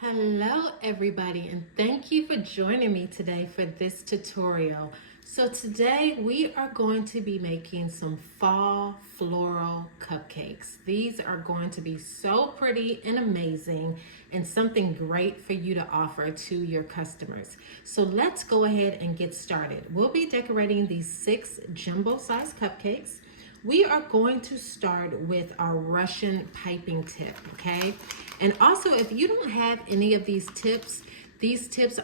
Hello everybody, and thank you for joining me today for this tutorial. So today we are going to be making some fall floral cupcakes. These are going to be so pretty and amazing and something great for you to offer to your customers. So let's go ahead and get started. We'll be decorating these 6 jumbo size cupcakes. We are going to start with our Russian piping tip, okay? And also, if you don't have any of these tips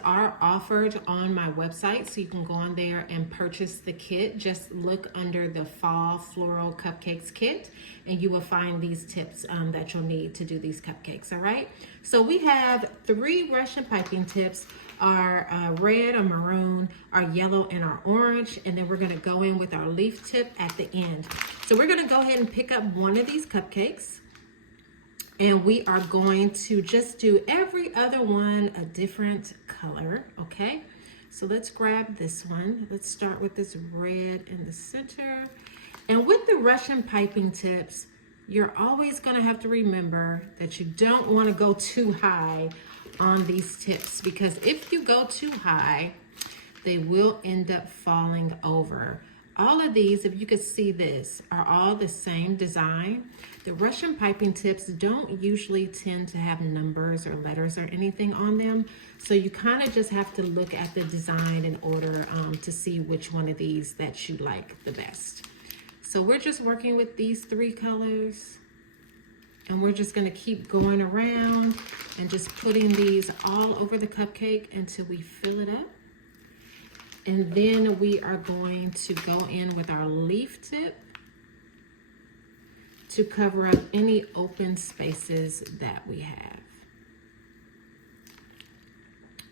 are offered on my website, so you can go on there and purchase the kit. Just look under the Fall Floral Cupcakes kit, and you will find these tips that you'll need to do these cupcakes, all right? So we have 3 Russian piping tips, our red, our maroon, our yellow, and our orange, and then we're gonna go in with our leaf tip at the end. So we're gonna go ahead and pick up one of these cupcakes, and we are going to just do every other one a different color, okay? So let's grab this one. Let's start with this red in the center. And with the Russian piping tips, you're always gonna have to remember that you don't wanna go too high on these tips, because if you go too high, they will end up falling over. All of these, if you could see this, are all the same design. The Russian piping tips don't usually tend to have numbers or letters or anything on them. So you kind of just have to look at the design in order to see which one of these that you like the best. So we're just working with these 3 colors. And we're just gonna keep going around and just putting these all over the cupcake until we fill it up. And then we are going to go in with our leaf tip to cover up any open spaces that we have.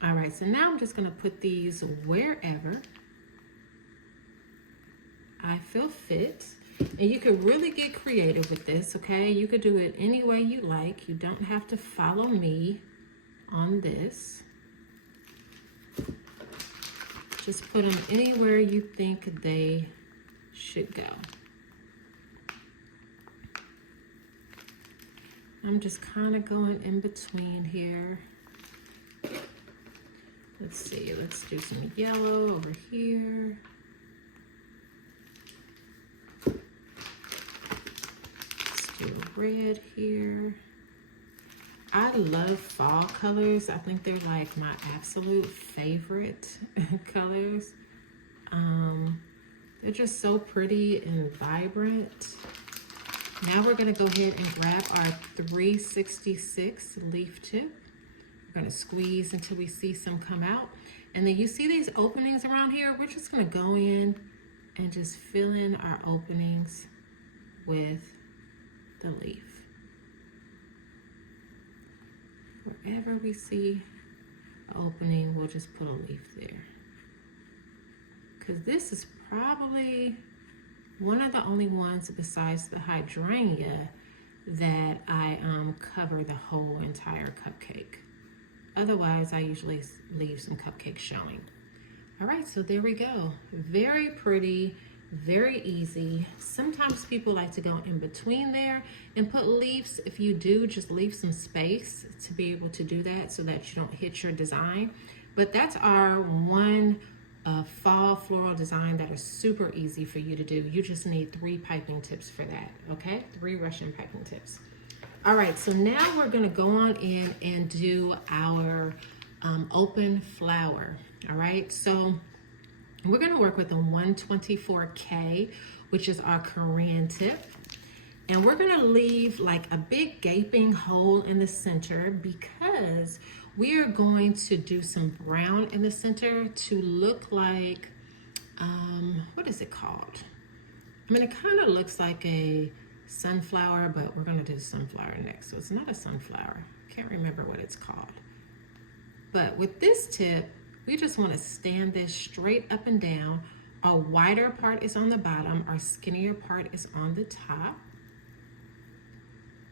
All right, so now I'm just gonna put these wherever I feel fit. And you could really get creative with this, okay? You could do it any way you like. You don't have to follow me on this. Just put them anywhere you think they should go. I'm just kind of going in between here. Let's see, let's do some yellow over here. Do a red here. I love fall colors. I think they're like my absolute favorite colors. They're just so pretty and vibrant. Now we're gonna go ahead and grab our 366 leaf tip. We're gonna squeeze until we see some come out. And then you see these openings around here? We're just gonna go in and just fill in our openings with the leaf. Wherever we see an opening, we'll just put a leaf there. Because this is probably one of the only ones besides the hydrangea that I cover the whole entire cupcake. Otherwise, I usually leave some cupcake showing. All right, so there we go. Very pretty. Very easy. Sometimes people like to go in between there and put leaves. If you do, just leave some space to be able to do that so that you don't hit your design. But that's our one fall floral design that is super easy for you to do. You just need 3 piping tips for that, okay? 3 Russian piping tips. All right, so now we're gonna go on in and do our open flower, all right? So we're going to work with a 124K, which is our Korean tip. And we're going to leave like a big gaping hole in the center because we are going to do some brown in the center to look like, what is it called? I mean, it kind of looks like a sunflower, but we're going to do sunflower next. So it's not a sunflower. Can't remember what it's called. But with this tip, we just want to stand this straight up and down. Our wider part is on the bottom, our skinnier part is on the top.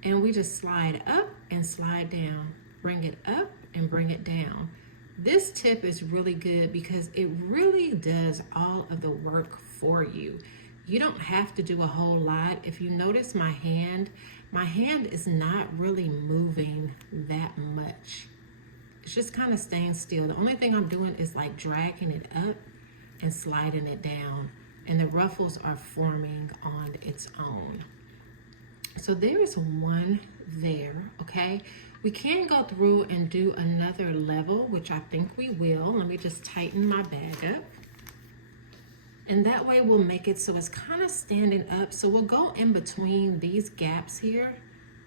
And we just slide up and slide down, bring it up and bring it down. This tip is really good because it really does all of the work for you. You don't have to do a whole lot. If you notice my hand is not really moving that much. just kind of staying still. The only thing I'm doing is like dragging it up and sliding it down, and the ruffles are forming on its own. So there is one there, okay? We can go through and do another level, which I think we will. Let me just tighten my bag up. And that way we'll make it so it's kind of standing up. So we'll go in between these gaps here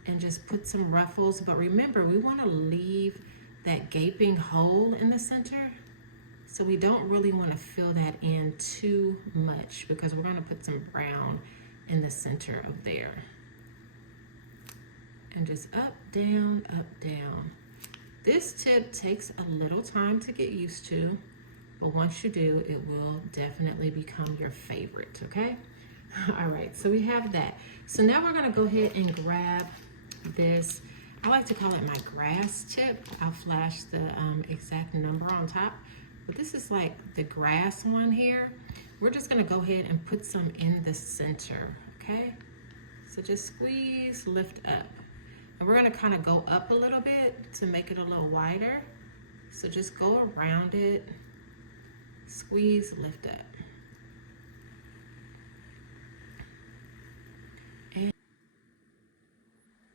and just put some ruffles. But remember, we want to leave that gaping hole in the center. So we don't really want to fill that in too much because we're going to put some brown in the center of there. And just up, down, up, down. This tip takes a little time to get used to, but once you do, it will definitely become your favorite, okay? All right, so we have that. So now we're gonna go ahead and grab this, I like to call it my grass tip. I'll flash the exact number on top, but this is like the grass one here. We're just gonna go ahead and put some in the center, okay? So just squeeze, lift up. And we're gonna kind of go up a little bit to make it a little wider. So just go around it, squeeze, lift up. And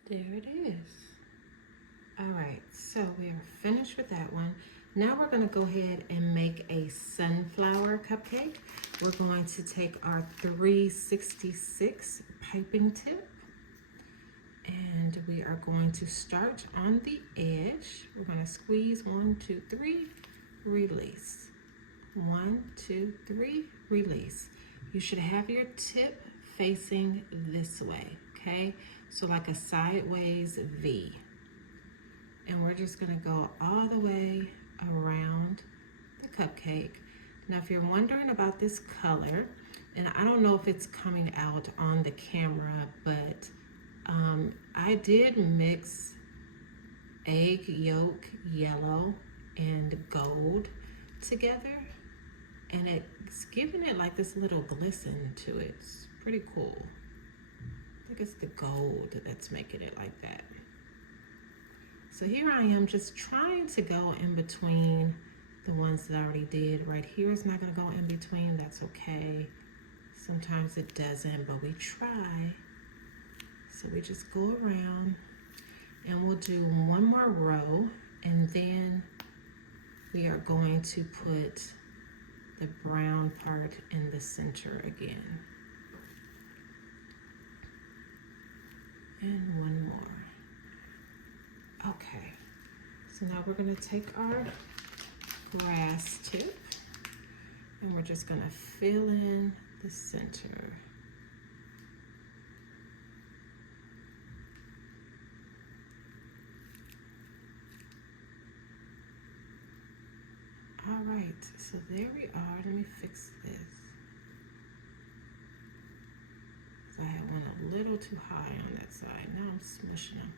there it is. All right, so we are finished with that one. Now we're gonna go ahead and make a sunflower cupcake. We're going to take our 366 piping tip, and we are going to start on the edge. We're gonna squeeze 1, 2, 3, release. 1, 2, 3, release. You should have your tip facing this way, okay? So like a sideways V. And we're just gonna go all the way around the cupcake. Now, if you're wondering about this color, and I don't know if it's coming out on the camera, but I did mix egg yolk yellow and gold together, and it's giving it like this little glisten to it. It's pretty cool. I think it's the gold that's making it like that. So here I am just trying to go in between the ones that I already did. Right here is not gonna go in between, that's okay. Sometimes it doesn't, but we try. So we just go around and we'll do one more row, and then we are going to put the brown part in the center again. And one more. Okay, so now we're gonna take our grass tip and we're just gonna fill in the center. All right, so there we are. Let me fix this. I had one a little too high on that side. Now I'm smushing them.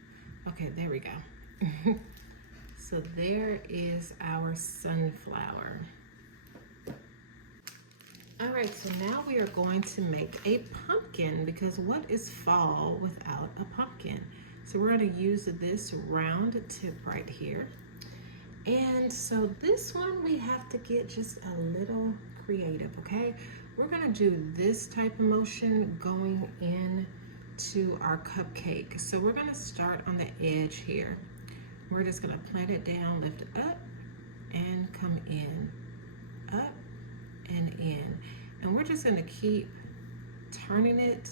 Okay, there we go. So there is our sunflower. All right, so now we are going to make a pumpkin, because what is fall without a pumpkin? So we're going to use this round tip right here. And so this one we have to get just a little creative, okay? We're going to do this type of motion going in to our cupcake. So we're going to start on the edge here. We're just going to plant it down, lift it up, and come in, up and in. And we're just going to keep turning it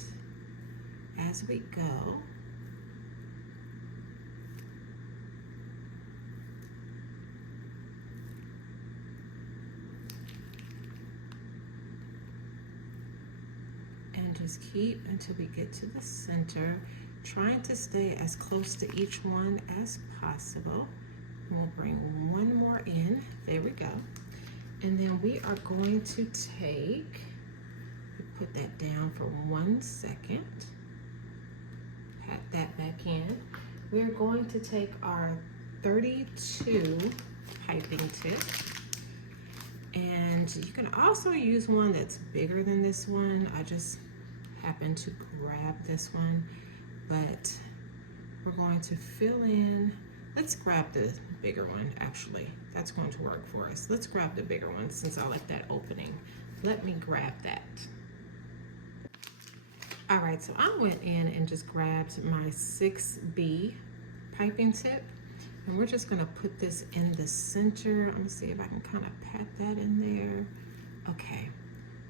as we go. And just keep until we get to the center, trying to stay as close to each one as possible. And we'll bring one more in. There we go. And then we are going to take, put that down for 1 second. Pat that back in. We're going to take our 32 piping tip. And you can also use one that's bigger than this one. I just happened to grab this one, but we're going to fill in. Let's grab the bigger one, actually. That's going to work for us. Let's grab the bigger one since I like that opening. Let me grab that. All right, so I went in and just grabbed my 6B piping tip, and we're just gonna put this in the center. I'm gonna see if I can kind of pat that in there. Okay,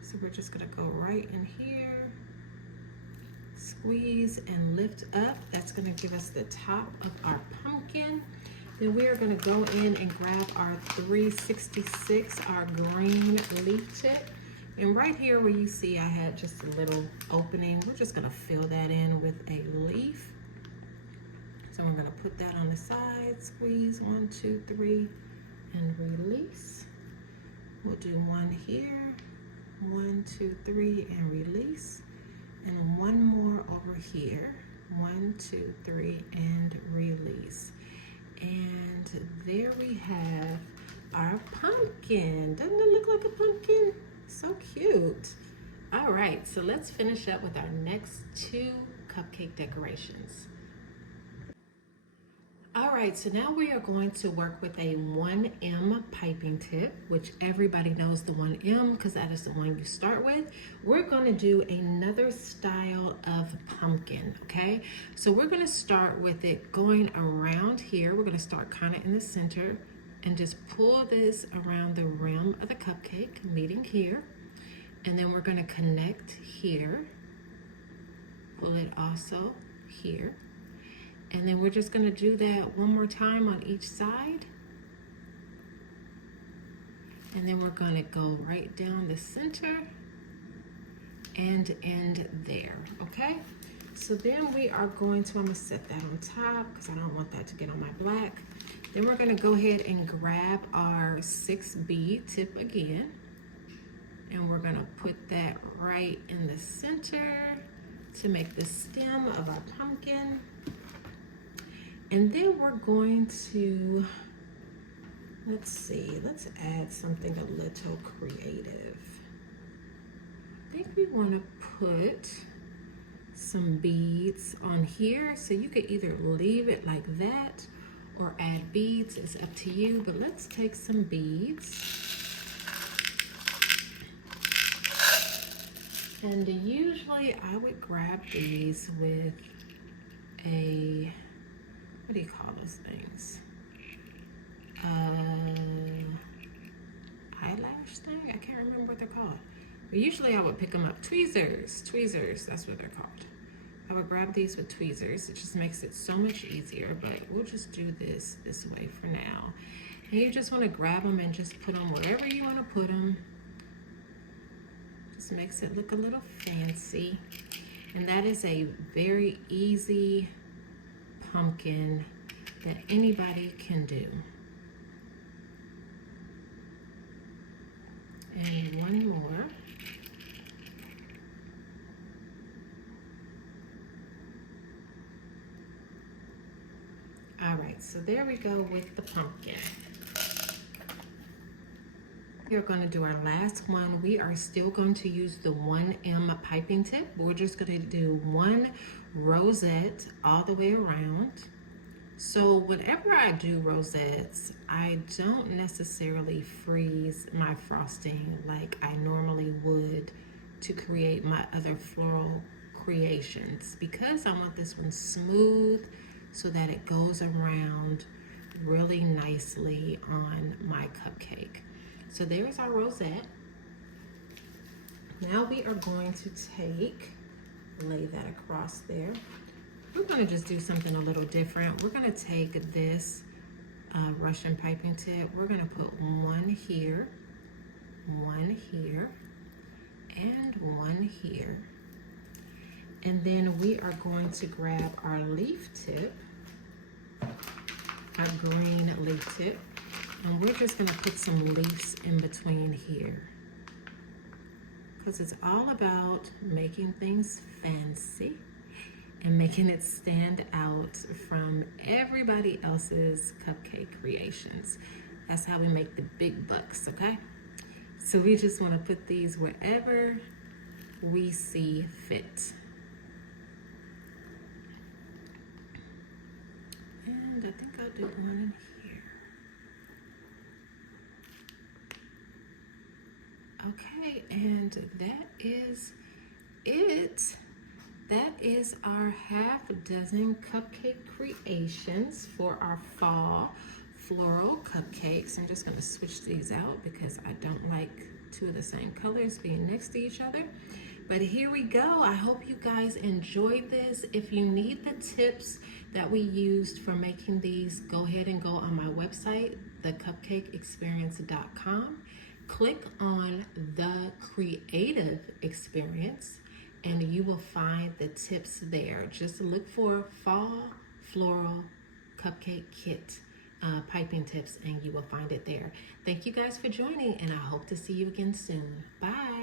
so we're just gonna go right in here, squeeze and lift up. That's gonna give us the top of our pumpkin. Then we are gonna go in and grab our 366, our green leaf tip. And right here where you see I had just a little opening, we're just gonna fill that in with a leaf. So we're gonna put that on the side, squeeze 1, 2, 3, and release. We'll do one here, 1, 2, 3, and release. And one more over here, 1, 2, 3, and release. And there we have our pumpkin. Doesn't it look like a pumpkin? So cute. All right, so let's finish up with our next 2 cupcake decorations. All right, so now we are going to work with a 1M piping tip, which everybody knows the 1M because that is the one you start with. We're going to do another style of pumpkin, okay? So we're going to start with it going around here. We're going to start kind of in the center and just pull this around the rim of the cupcake, meeting here. And then we're going to connect here, pull it also here. And then we're just going to do that one more time on each side. And then we're going to go right down the center and end there, okay? So then we are going to, I'm going to set that on top because I don't want that to get on my black. Then we're going to go ahead and grab our 6B tip again. And we're going to put that right in the center to make the stem of our pumpkin. And then we're going to, let's see, let's add something a little creative. I think we want to put some beads on here. So you could either leave it like that or add beads, it's up to you, but let's take some beads. And usually I would grab these with a, what do you call those things? Eyelash thing? I can't remember what they're called. But usually I would pick them up. Tweezers, that's what they're called. I would grab these with tweezers. It just makes it so much easier, but we'll just do this way for now. And you just want to grab them and just put them wherever you want to put them. Just makes it look a little fancy. And that is a very easy pumpkin that anybody can do. And one more. All right, so there we go with the pumpkin. We're going to do our last one. We are still going to use the 1M piping tip. We're just going to do one rosette all the way around. So whenever I do rosettes, I don't necessarily freeze my frosting like I normally would to create my other floral creations, because I want this one smooth so that it goes around really nicely on my cupcake. So there's our rosette. Now we are going to lay that across there. We're going to just do something a little different. We're going to take this Russian piping tip. We're going to put one here, and one here. And then we are going to grab our leaf tip, our green leaf tip, and we're just going to put some leaves in between here, because it's all about making things fancy and making it stand out from everybody else's cupcake creations. That's how we make the big bucks, okay? So we just want to put these wherever we see fit. And I think I'll do one in here. Okay, and that is it. That is our half dozen cupcake creations for our fall floral cupcakes. I'm just going to switch these out because I don't like two of the same colors being next to each other. But here we go. I hope you guys enjoyed this. If you need the tips that we used for making these, go ahead and go on my website, thecupcakeexperience.com. Click on the creative experience and you will find the tips there. Just look for fall floral cupcake kit piping tips and you will find it there. Thank you guys for joining and I hope to see you again soon. Bye.